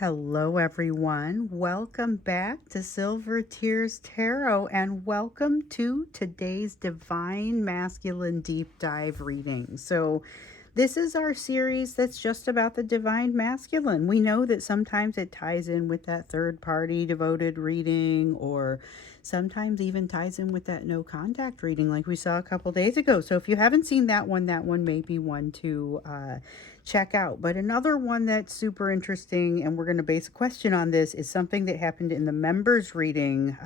Hello, everyone. Welcome back to Silver Tears Tarot, and welcome to today's Divine Masculine Deep Dive reading. So, this is our series that's just about the Divine Masculine. We know that sometimes it ties in with that third party devoted reading, or sometimes even ties in with that no contact reading, like we saw a couple days ago. So, if you haven't seen that one may be one to check out. But another one that's super interesting, and we're going to base a question on this, is something that happened in the members reading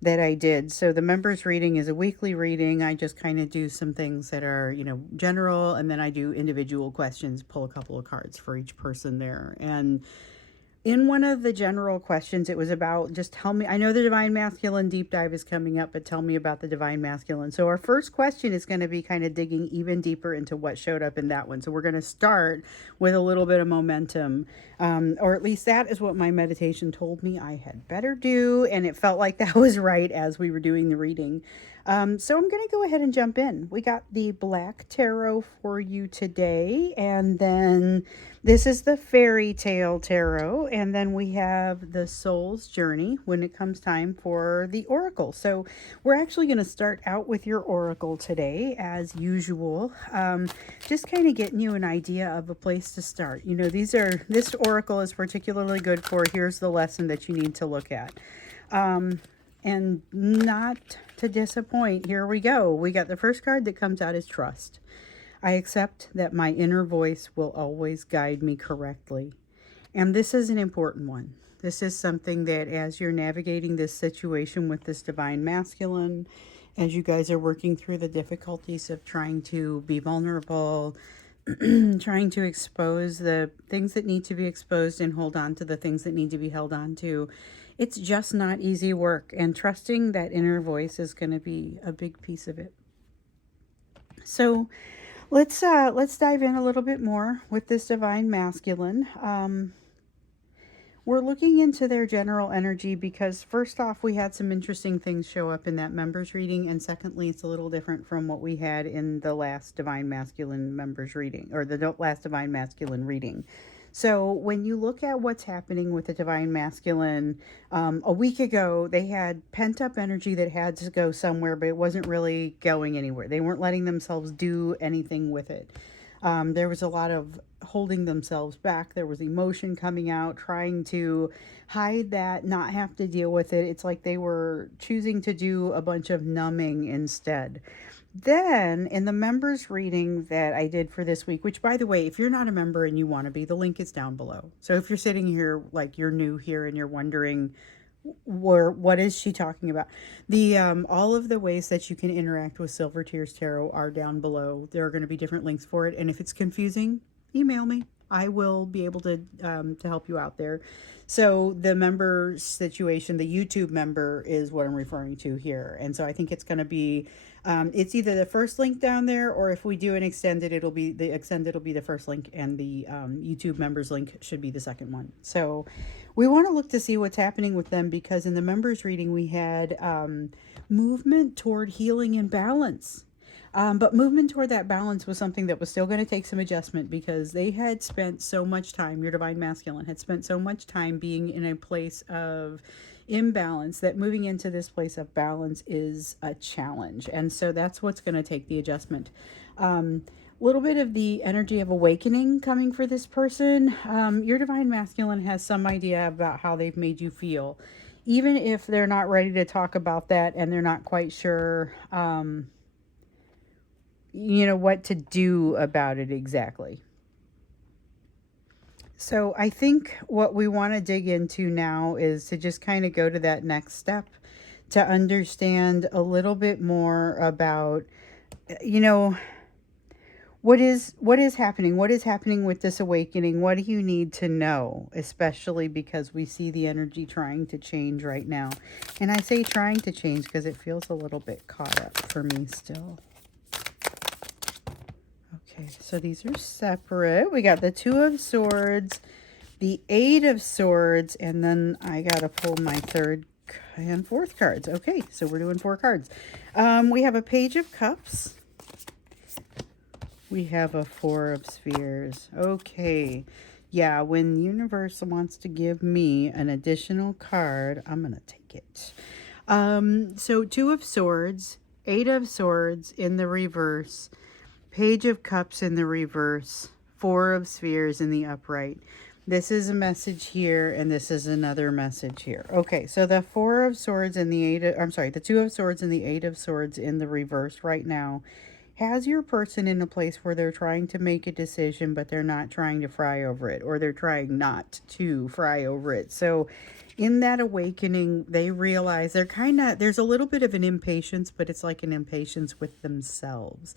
that I did. So the members reading is a weekly reading. I just kind of do some things that are, general, and then I do individual questions, pull a couple of cards for each person there. And in one of the general questions, it was about, just tell me, I know the Divine Masculine deep dive is coming up, but tell me about the Divine Masculine. So our first question is going to be kind of digging even deeper into what showed up in that one. So we're going to start with a little bit of momentum, or at least that is what my meditation told me I had better do, and it felt like that was right as we were doing the reading. So I'm going to go ahead and jump in. We got the Black Tarot for you today, and then this is the Fairy Tale Tarot, and then we have the Soul's Journey when it comes time for the Oracle. So we're actually going to start out with your Oracle today, as usual. Just kind of getting you an idea of a place to start. This Oracle is particularly good for, here's the lesson that you need to look at. And not to disappoint, here we go. We got the first card that comes out is Trust. I accept that my inner voice will always guide me correctly. And this is an important one. This is something that as you're navigating this situation with this Divine Masculine, as you guys are working through the difficulties of trying to be vulnerable, trying to expose the things that need to be exposed and hold on to the things that need to be held on to, it's just not easy work. And trusting that inner voice is going to be a big piece of it. So let's dive in a little bit more with this Divine Masculine. We're looking into their general energy because first off, we had some interesting things show up in that members reading, and secondly, it's a little different from what we had in the last Divine Masculine members reading, or the last Divine Masculine reading. So when you look at what's happening with the Divine Masculine, a week ago, they had pent-up energy that had to go somewhere, but it wasn't really going anywhere. They weren't letting themselves do anything with it. There was a lot of holding themselves back. There was emotion coming out, trying to hide that, not have to deal with it. It's like they were choosing to do a bunch of numbing instead. Then in the members reading that I did for this week, which by the way, if you're not a member and you want to be, the link is down below. So if you're sitting here like you're new here and you're wondering what is she talking about, the all of the ways that you can interact with Silver Tears Tarot are down below. There are going to be different links for it, and if it's confusing, email me. I will be able to help you out there. So the member situation, the YouTube member is what I'm referring to here. And so I think it's going to be, it's either the first link down there, or if we do an extended, it'll be the first link, and the YouTube members link should be the second one. So we want to look to see what's happening with them, because in the members reading we had movement toward healing and balance. But movement toward that balance was something that was still going to take some adjustment, because they had spent so much time, your Divine Masculine had spent so much time being in a place of imbalance, that moving into this place of balance is a challenge. And so that's what's going to take the adjustment. Little bit of the energy of awakening coming for this person. Your Divine Masculine has some idea about how they've made you feel, even if they're not ready to talk about that and they're not quite sure what to do about it exactly. So I think what we want to dig into now is to just kind of go to that next step, to understand a little bit more about, what is happening? What is happening with this awakening? What do you need to know? Especially because we see the energy trying to change right now. And I say trying to change because it feels a little bit caught up for me still. Okay, so these are separate. We got the Two of Swords, the Eight of Swords, and then I got to pull my third and fourth cards. Okay, so we're doing 4 cards. We have a Page of Cups. We have a Four of Spheres. Okay, Yeah, when the universe wants to give me an additional card, I'm going to take it. So Two of Swords, Eight of Swords in the reverse, Page of Cups in the reverse, Four of Spheres in the upright. This is a message here, and this is another message here. Okay, so the Four of Swords and the the Two of Swords and the Eight of Swords in the reverse right now has your person in a place where they're trying to make a decision, but they're not trying to fry over it, or they're trying not to fry over it. So in that awakening, they realize there's a little bit of an impatience, but it's like an impatience with themselves.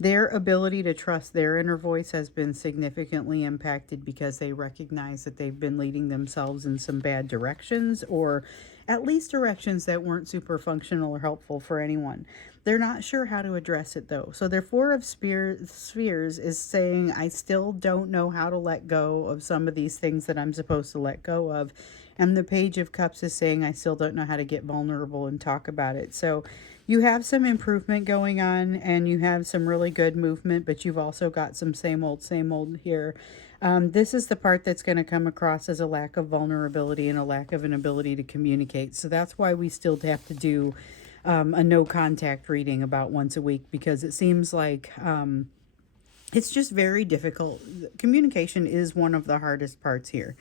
Their ability to trust their inner voice has been significantly impacted because they recognize that they've been leading themselves in some bad directions, or at least directions that weren't super functional or helpful for anyone. They're not sure how to address it though. So their Four of Spheres is saying, I still don't know how to let go of some of these things that I'm supposed to let go of. And the Page of Cups is saying, I still don't know how to get vulnerable and talk about it. So you have some improvement going on, and you have some really good movement, but you've also got some same old here. This is the part that's going to come across as a lack of vulnerability and a lack of an ability to communicate. So that's why we still have to do a no contact reading about once a week, because it seems like it's just very difficult. Communication is one of the hardest parts here.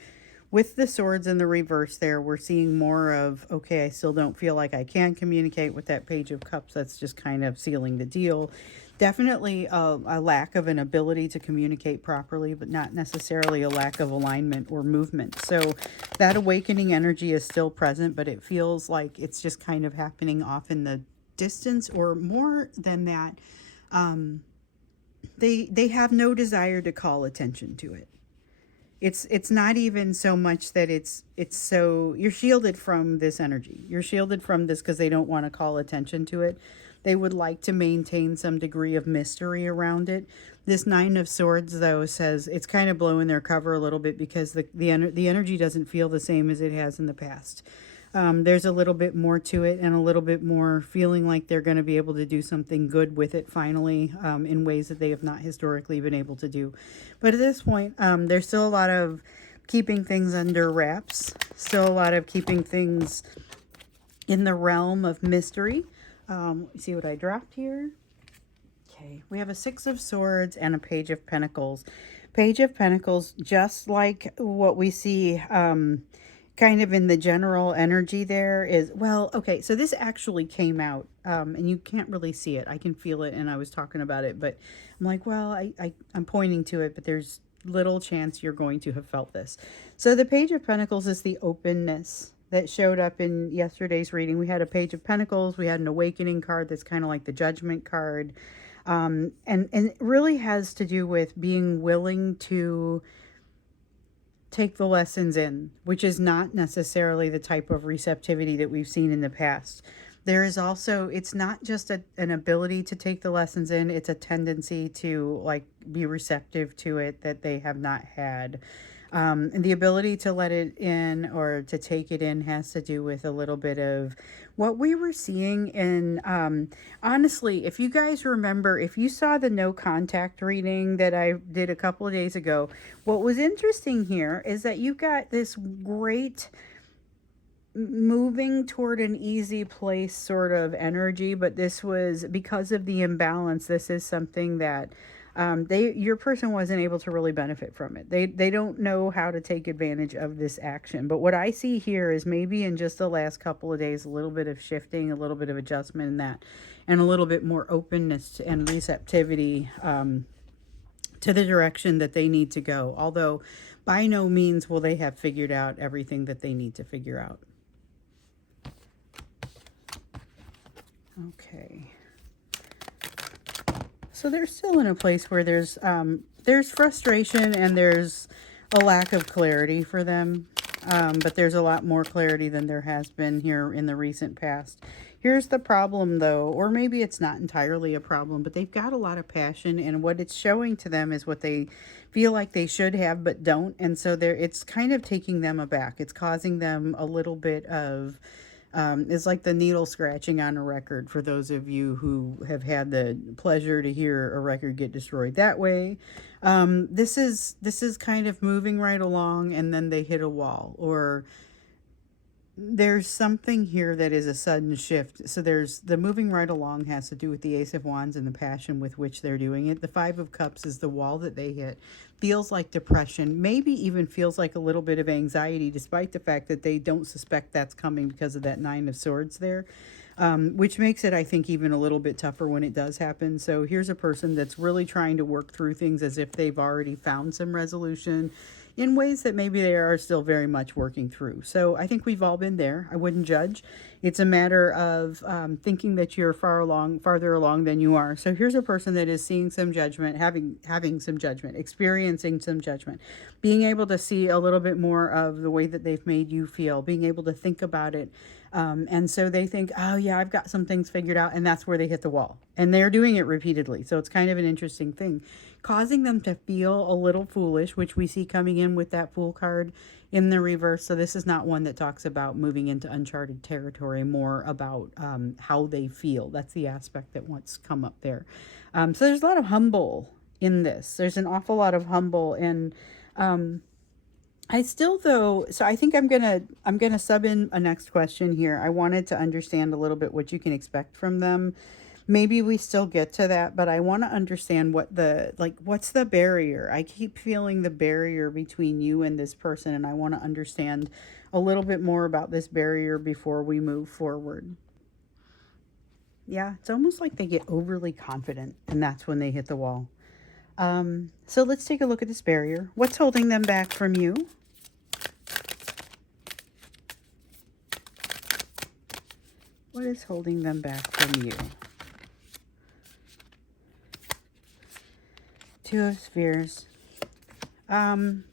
With the swords in the reverse there, we're seeing more of, okay, I still don't feel like I can communicate. With that Page of Cups, that's just kind of sealing the deal. Definitely a lack of an ability to communicate properly, but not necessarily a lack of alignment or movement. So that awakening energy is still present, but it feels like it's just kind of happening off in the distance, or more than that, they have no desire to call attention to it. It's not even so much that it's so, you're shielded from this energy. You're shielded from this because they don't want to call attention to it. They would like to maintain some degree of mystery around it. This Nine of Swords, though, says it's kind of blowing their cover a little bit, because the energy doesn't feel the same as it has in the past. There's a little bit more to it, and a little bit more feeling like they're going to be able to do something good with it finally, in ways that they have not historically been able to do. But at this point, there's still a lot of keeping things under wraps, still a lot of keeping things in the realm of mystery. See what I dropped here? Okay, we have a Six of Swords and a Page of Pentacles. Page of Pentacles, just like what we see kind of in the general energy there, is, well, okay, so this actually came out, and you can't really see it. I can feel it, and I was talking about it, but I'm like, well, I'm pointing to it, but there's little chance you're going to have felt this. So the Page of Pentacles is the openness that showed up in yesterday's reading. We had a Page of Pentacles, we had an Awakening card that's kind of like the Judgment card, and it really has to do with being willing to take the lessons in, which is not necessarily the type of receptivity that we've seen in the past. There is also, it's not just an ability to take the lessons in, it's a tendency to like be receptive to it that they have not had. And the ability to let it in, or to take it in, has to do with a little bit of what we were seeing in, honestly, if you guys remember, if you saw the no contact reading that I did a couple of days ago, what was interesting here is that you got this great moving toward an easy place sort of energy, but this was because of the imbalance. This is something that your person wasn't able to really benefit from it. They don't know how to take advantage of this action. But what I see here is maybe in just the last couple of days, a little bit of shifting, a little bit of adjustment in that, and a little bit more openness and receptivity to the direction that they need to go. Although by no means will they have figured out everything that they need to figure out. Okay. So they're still in a place where there's frustration, and there's a lack of clarity for them. But there's a lot more clarity than there has been here in the recent past. Here's the problem, though, or maybe it's not entirely a problem, but they've got a lot of passion, and what it's showing to them is what they feel like they should have but don't. And so it's kind of taking them aback. It's causing them a little bit of It's like the needle scratching on a record for those of you who have had the pleasure to hear a record get destroyed that way. This is kind of moving right along, and then they hit a wall, or there's something here that is a sudden shift. So there's the moving right along has to do with the Ace of Wands and the passion with which they're doing it. The Five of Cups is the wall that they hit. Feels like depression, maybe even feels like a little bit of anxiety, despite the fact that they don't suspect that's coming because of that Nine of Swords there. Which makes it, I think, even a little bit tougher when it does happen. So here's a person that's really trying to work through things as if they've already found some resolution in ways that maybe they are still very much working through. So I think we've all been there. I wouldn't judge. It's a matter of thinking that you're farther along than you are. So here's a person that is seeing some judgment, having some judgment, experiencing some judgment, being able to see a little bit more of the way that they've made you feel, being able to think about it. And so they think, oh yeah, I've got some things figured out, and that's where they hit the wall. And they're doing it repeatedly. So it's kind of an interesting thing, causing them to feel a little foolish, which we see coming in with that Fool card in the reverse. So this is not one that talks about moving into uncharted territory, more about how they feel. That's the aspect that wants come up there. So there's a lot of humble in this. There's an awful lot of humble, and I still, though, so I think I'm gonna sub in a next question here. I wanted to understand a little bit what you can expect from them. Maybe we still get to that, but I want to understand what's the barrier? I keep feeling the barrier between you and this person, and I want to understand a little bit more about this barrier before we move forward. Yeah, it's almost like they get overly confident, and that's when they hit the wall. So let's take a look at this barrier. What's holding them back from you? What is holding them back from you? Two of Spheres. I'm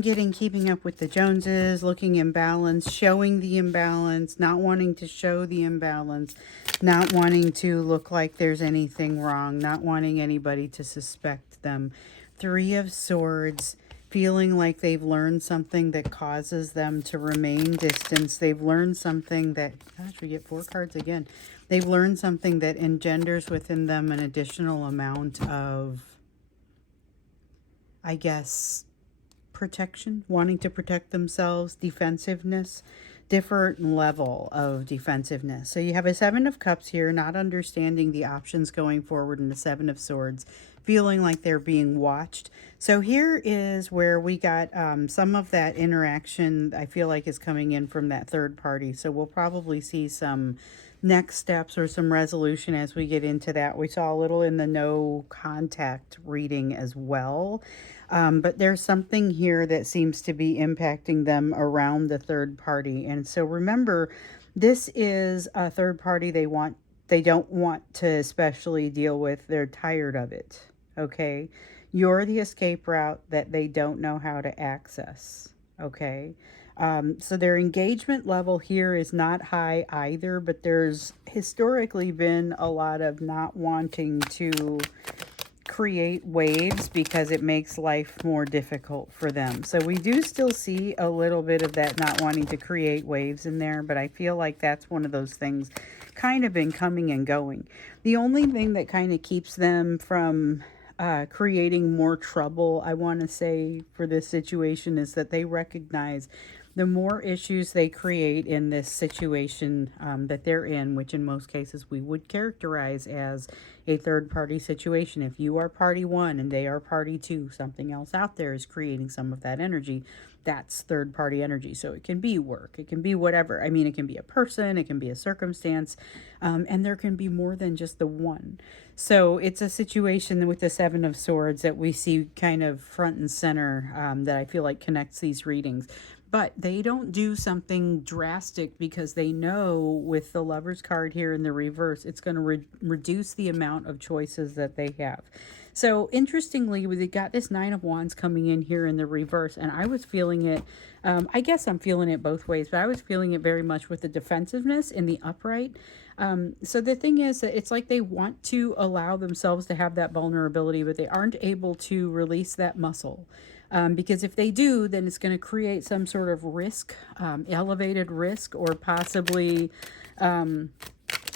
getting keeping up with the Joneses, looking imbalanced, showing the imbalance, not wanting to show the imbalance, not wanting to look like there's anything wrong, not wanting anybody to suspect them. Three of Swords, feeling like they've learned something that causes them to remain distance. They've learned something that, gosh, we get 4 cards again. They've learned something that engenders within them an additional amount of, I guess, protection, wanting to protect themselves, defensiveness, different level of defensiveness. So you have a Seven of Cups here, not understanding the options going forward, and the Seven of Swords, feeling like they're being watched. So here is where we got some of that interaction, I feel like, is coming in from that third party. So we'll probably see some next steps or some resolution as we get into that. We saw a little in the no contact reading as well. But there's something here that seems to be impacting them around the third party. And so remember, this is a third party they don't want to especially deal with. They're tired of it. Okay. You're the escape route that they don't know how to access. Okay. So their engagement level here is not high either, but there's historically been a lot of not wanting to create waves because it makes life more difficult for them. So we do still see a little bit of that not wanting to create waves in there, but I feel like that's one of those things kind of been coming and going. The only thing that kind of keeps them from creating more trouble, I want to say, for this situation is that they recognize the more issues they create in this situation that they're in, which in most cases we would characterize as a third-party situation. If you are party one and they are party two, something else out there is creating some of that energy. That's third-party energy. So it can be work. It can be whatever. I mean, it can be a person. It can be a circumstance. And there can be more than just the one. So it's a situation with the Seven of Swords that we see kind of front and center that I feel like connects these readings. But they don't do something drastic because they know with the Lover's card here in the reverse, it's going to reduce the amount of choices that they have. So interestingly, we got this Nine of Wands coming in here in the reverse, and I was feeling it. I guess I'm feeling it both ways, but I was feeling it very much with the defensiveness in the upright. So the thing is that it's like they want to allow themselves to have that vulnerability, but they aren't able to release that muscle. Because if they do, then it's going to create some sort of risk, elevated risk, or possibly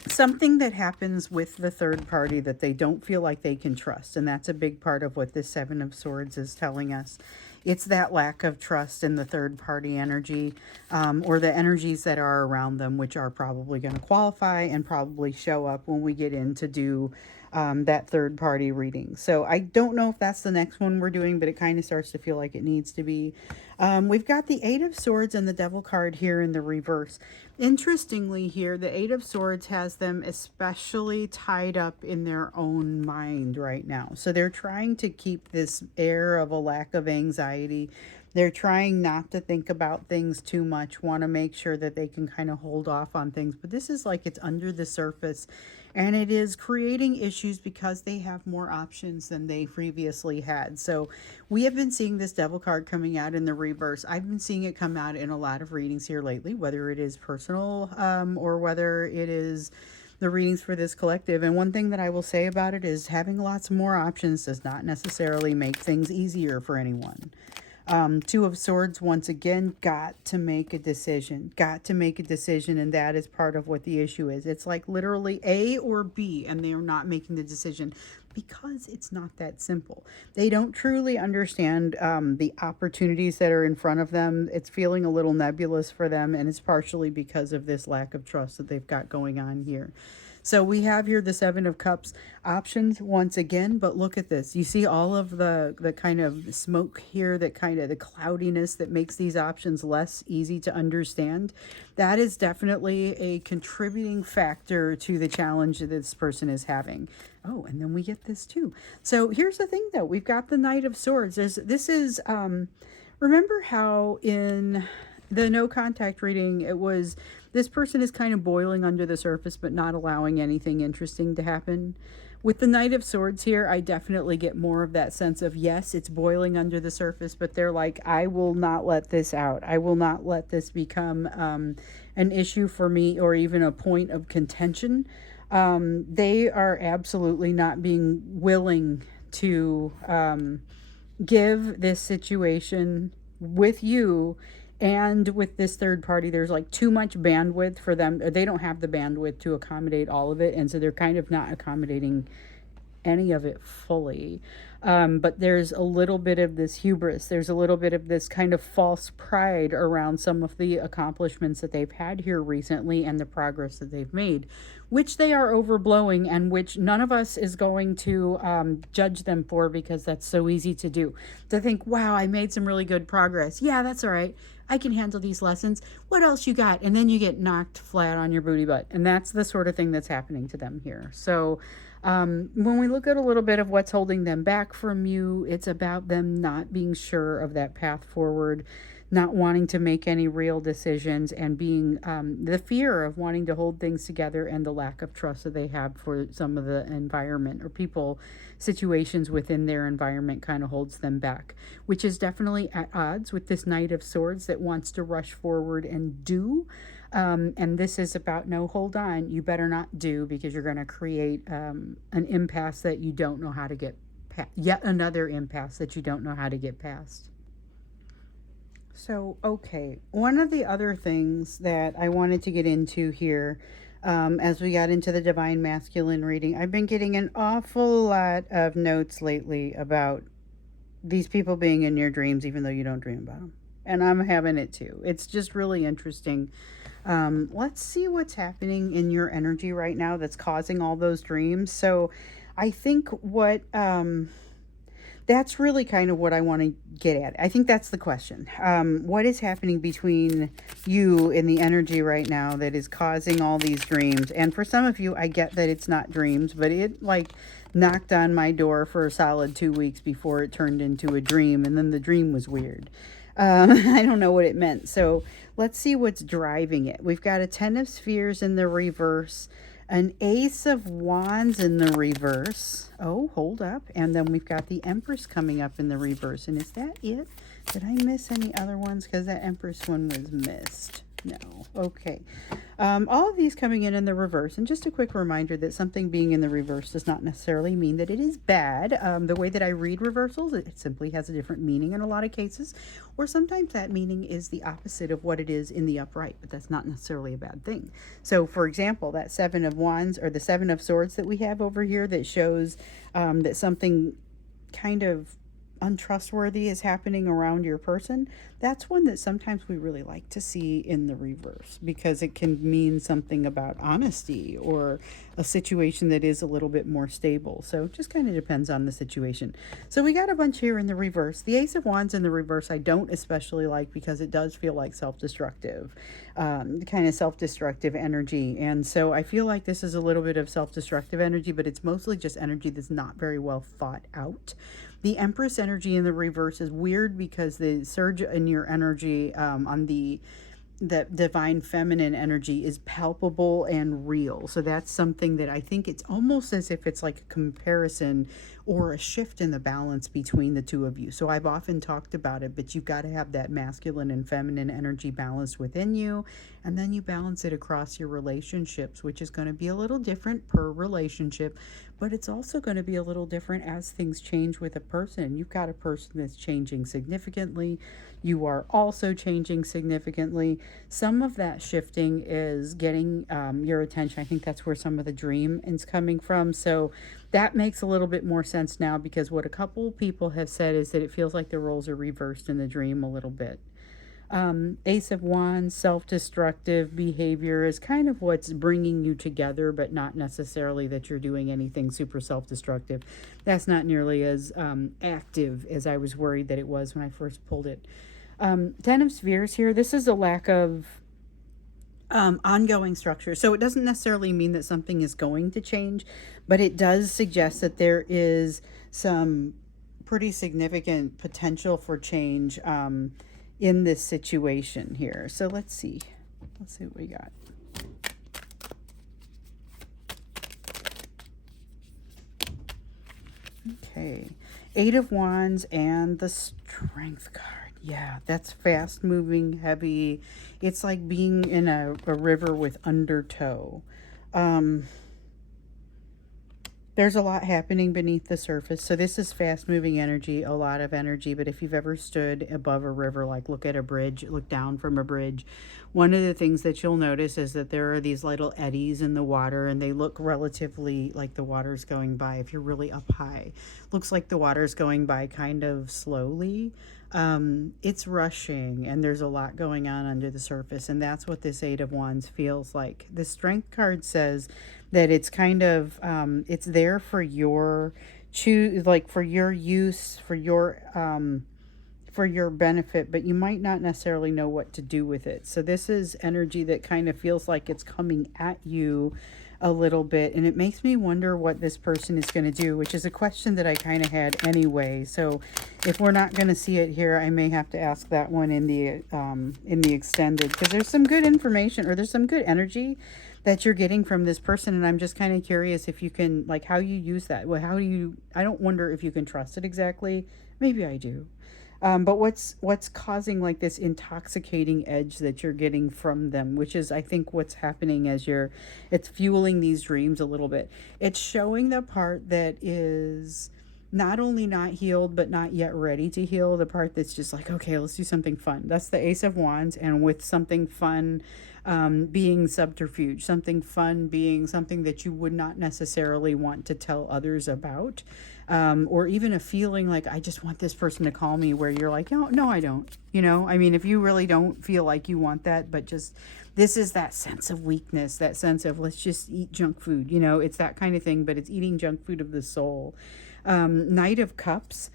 something that happens with the third party that they don't feel like they can trust. And that's a big part of what this Seven of Swords is telling us. It's that lack of trust in the third party energy, or the energies that are around them, which are probably going to qualify and probably show up when we get in to do that third party reading. So I don't know if that's the next one we're doing, but it kind of starts to feel like it needs to be. We've got the Eight of Swords and the Devil card here in the reverse. Interestingly here, the Eight of Swords has them especially tied up in their own mind right now. So they're trying to keep this air of a lack of anxiety. They're trying not to think about things too much, want to make sure that they can kind of hold off on things. But this is like it's under the surface, and it is creating issues because they have more options than they previously had. So we have been seeing this Devil card coming out in the reverse. I've been seeing it come out in a lot of readings here lately, whether it is personal or whether it is the readings for this collective. And one thing that I will say about it is having lots more options does not necessarily make things easier for anyone. Two of Swords, once again, got to make a decision. Got to make a decision, and that is part of what the issue is. It's like literally A or B, and they are not making the decision because it's not that simple. They don't truly understand the opportunities that are in front of them. It's feeling a little nebulous for them, and it's partially because of this lack of trust that they've got going on here. So we have here the Seven of Cups options once again, but look at this. You see all of the kind of smoke here, that kind of the cloudiness that makes these options less easy to understand. That is definitely a contributing factor to the challenge that this person is having. Oh, and then we get this too. So here's the thing though. We've got the Knight of Swords. This is, remember how in the no contact reading, it was this person is kind of boiling under the surface but not allowing anything interesting to happen. With the Knight of Swords here, I definitely get more of that sense of, yes, it's boiling under the surface, but they're like, I will not let this out. I will not let this become an issue for me or even a point of contention. They are absolutely not being willing to give this situation with you and with this third party. There's like too much bandwidth for them. They don't have the bandwidth to accommodate all of it, and so they're kind of not accommodating any of it fully. But there's a little bit of this hubris. There's a little bit of this kind of false pride around some of the accomplishments that they've had here recently and the progress that they've made, which they are overblowing and which none of us is going to judge them for, because that's so easy to do. To think, wow, I made some really good progress. Yeah, that's all right. I can handle these lessons. What else you got? And then you get knocked flat on your booty butt. And that's the sort of thing that's happening to them here. So when we look at a little bit of what's holding them back from you, it's about them not being sure of that path forward, not wanting to make any real decisions, and being the fear of wanting to hold things together, and the lack of trust that they have for some of the environment or people, situations within their environment kind of holds them back, which is definitely at odds with this Knight of Swords that wants to rush forward and do. And this is about, no, hold on, you better not do, because you're going to create an impasse that you don't know how to get past, yet another impasse that you don't know how to get past. So, okay, one of the other things that I wanted to get into here, as we got into the Divine Masculine reading, I've been getting an awful lot of notes lately about these people being in your dreams, even though you don't dream about them. And I'm having it too. It's just really interesting. Let's see what's happening in your energy right now that's causing all those dreams. So I think that's really kind of what I want to get at. I think that's the question. What is happening between you and the energy right now that is causing all these dreams? And for some of you, I get that it's not dreams, but it like knocked on my door for a solid 2 weeks before it turned into a dream. And then the dream was weird. I don't know what it meant. So let's see what's driving it. We've got a 10 of Spheres in the reverse, an Ace of Wands in the reverse. Oh, hold up. And then we've got the Empress coming up in the reverse. And is that it? Did I miss any other ones? Because that Empress one was missed. No. Okay. All of these coming in the reverse. And just a quick reminder that something being in the reverse does not necessarily mean that it is bad. The way that I read reversals, it simply has a different meaning in a lot of cases. Or sometimes that meaning is the opposite of what it is in the upright, but that's not necessarily a bad thing. So, for example, that Seven of Wands or the Seven of Swords that we have over here that shows that something kind of untrustworthy is happening around your person, that's one that sometimes we really like to see in the reverse because it can mean something about honesty or a situation that is a little bit more stable. So it just kind of depends on the situation. So we got a bunch here in the reverse. The Ace of Wands in the reverse I don't especially like because it does feel like self-destructive, kind of self-destructive energy. And so I feel like this is a little bit of self-destructive energy, but it's mostly just energy that's not very well thought out. The Empress energy in the reverse is weird because the surge in your energy on the divine feminine energy is palpable and real. So that's something that I think it's almost as if it's like a comparison or a shift in the balance between the two of you. So I've often talked about it, but you've got to have that masculine and feminine energy balanced within you. And then you balance it across your relationships, which is going to be a little different per relationship, but it's also going to be a little different as things change with a person. You've got a person that's changing significantly. You are also changing significantly. Some of that shifting is getting your attention. I think that's where some of the dream is coming from. So that makes a little bit more sense now because what a couple people have said is that it feels like the roles are reversed in the dream a little bit. Ace of Wands, self-destructive behavior is kind of what's bringing you together, but not necessarily that you're doing anything super self-destructive. That's not nearly as active as I was worried that it was when I first pulled it. Ten of Spheres here. This is a lack of ongoing structure. So it doesn't necessarily mean that something is going to change, but it does suggest that there is some pretty significant potential for change in this situation here. So let's see what we got. Okay, Eight of Wands and the Strength card. Yeah, that's fast moving, heavy. It's like being in a river with undertow. There's a lot happening beneath the surface. So this is fast moving energy, a lot of energy. But if you've ever stood above a river, like look at a bridge, look down from a bridge, one of the things that you'll notice is that there are these little eddies in the water and they look relatively like the water's going by. If you're really up high, looks like the water's going by kind of slowly. It's rushing and there's a lot going on under the surface, and that's what this Eight of Wands feels like. The Strength card says that it's kind of it's there for your for your use, for your benefit, but you might not necessarily know what to do with it. So this is energy that kind of feels like it's coming at you a little bit, and it makes me wonder what this person is going to do, which is a question that I kind of had anyway. So if we're not going to see it here, I may have to ask that one in the extended, because there's some good information or there's some good energy that you're getting from this person, and I'm just kind of curious if you can, like, how you use that. Well, how do you, I don't wonder if you can trust it exactly. Maybe I do. But what's causing like this intoxicating edge that you're getting from them, which is I think what's happening as it's fueling these dreams a little bit. It's showing the part that is not only not healed but not yet ready to heal, the part that's just like, okay, let's do something fun. That's the Ace of Wands, and with something fun being subterfuge, something fun being something that you would not necessarily want to tell others about. Or even a feeling like, I just want this person to call me, where you're like, no, I don't. I mean, if you really don't feel like you want that, but just, this is that sense of weakness, that sense of let's just eat junk food. It's that kind of thing, but it's eating junk food of the soul. Knight of Cups.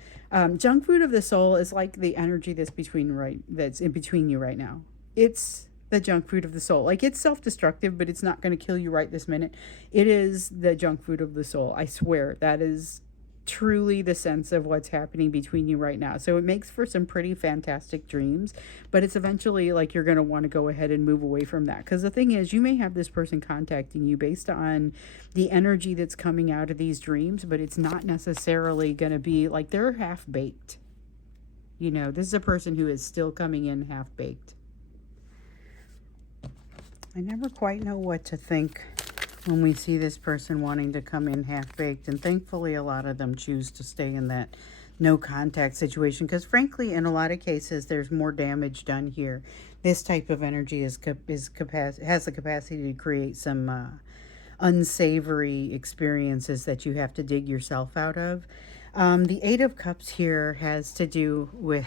Junk food of the soul is like the energy that's in between you right now. It's the junk food of the soul. Like, it's self-destructive, but it's not going to kill you right this minute. It is the junk food of the soul. I swear that is truly the sense of what's happening between you right now. So it makes for some pretty fantastic dreams, but it's eventually like you're going to want to go ahead and move away from that, because the thing is, you may have this person contacting you based on the energy that's coming out of these dreams, but it's not necessarily going to be like they're half-baked. This is a person who is still coming in half-baked. I never quite know what to think when we see this person wanting to come in half-baked, and thankfully a lot of them choose to stay in that no contact situation, because frankly in a lot of cases there's more damage done here. This type of energy has the capacity to create some unsavory experiences that you have to dig yourself out of. The Eight of Cups here has to do with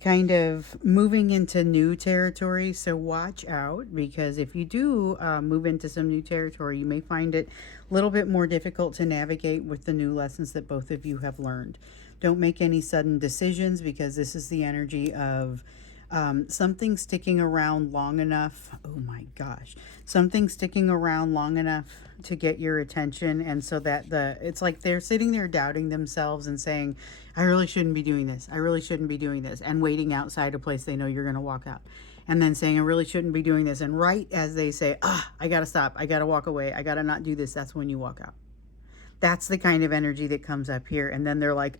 kind of moving into new territory. So watch out, because if you do move into some new territory, you may find it a little bit more difficult to navigate with the new lessons that both of you have learned. Don't make any sudden decisions, because this is the energy of something sticking around long enough. Oh my gosh. Something sticking around long enough to get your attention. And so that it's like they're sitting there doubting themselves and saying, I really shouldn't be doing this. I really shouldn't be doing this. And waiting outside a place they know you're going to walk out. And then saying, I really shouldn't be doing this. And right as they say, I got to stop. I got to walk away. I got to not do this. That's when you walk out. That's the kind of energy that comes up here. And then they're like,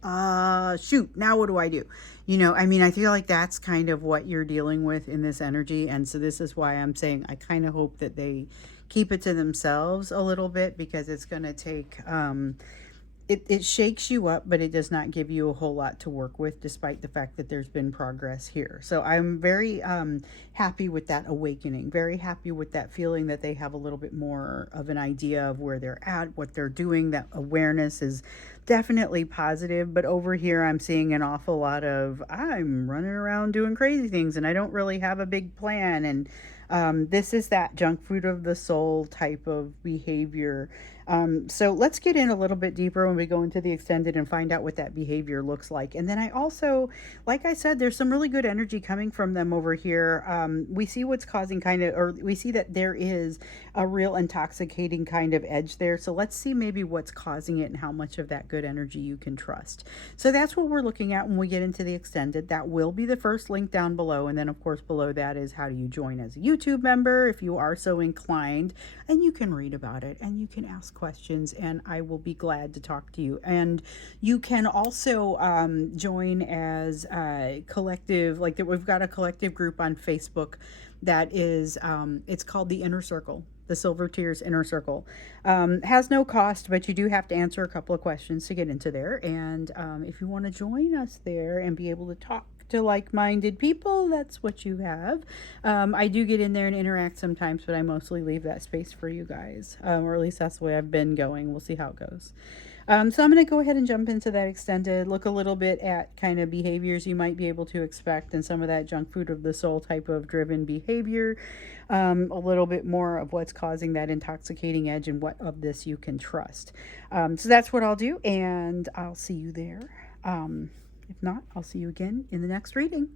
shoot, now what do I do? You know, I mean, I feel like that's kind of what you're dealing with in this energy. And so this is why I'm saying I kind of hope that they keep it to themselves a little bit, because it's going to take, it shakes you up, but it does not give you a whole lot to work with, despite the fact that there's been progress here. So I'm very happy with that awakening, very happy with that feeling that they have a little bit more of an idea of where they're at, what they're doing. That awareness is definitely positive. But over here, I'm seeing an awful lot of, I'm running around doing crazy things and I don't really have a big plan. And this is that junk food of the soul type of behavior. So let's get in a little bit deeper when we go into the extended and find out what that behavior looks like. And then I also, like I said, there's some really good energy coming from them over here. We see what's causing we see that there is a real intoxicating kind of edge there. So let's see maybe what's causing it and how much of that good energy you can trust. So that's what we're looking at when we get into the extended. That will be the first link down below. And then of course below that is how do you join as a YouTube member if you are so inclined, and you can read about it and you can ask questions and I will be glad to talk to you. And you can also join as a collective, like we've got a collective group on Facebook that is, it's called the Inner Circle. The Silver Tears Inner Circle. Has no cost, but you do have to answer a couple of questions to get into there. And if you want to join us there and be able to talk to like-minded people, that's what you have. I do get in there and interact sometimes, but I mostly leave that space for you guys, or at least that's the way I've been going. We'll see how it goes. So I'm going to go ahead and jump into that extended, look a little bit at kind of behaviors you might be able to expect and some of that junk food of the soul type of driven behavior, a little bit more of what's causing that intoxicating edge and what of this you can trust. So that's what I'll do, and I'll see you there. If not, I'll see you again in the next reading.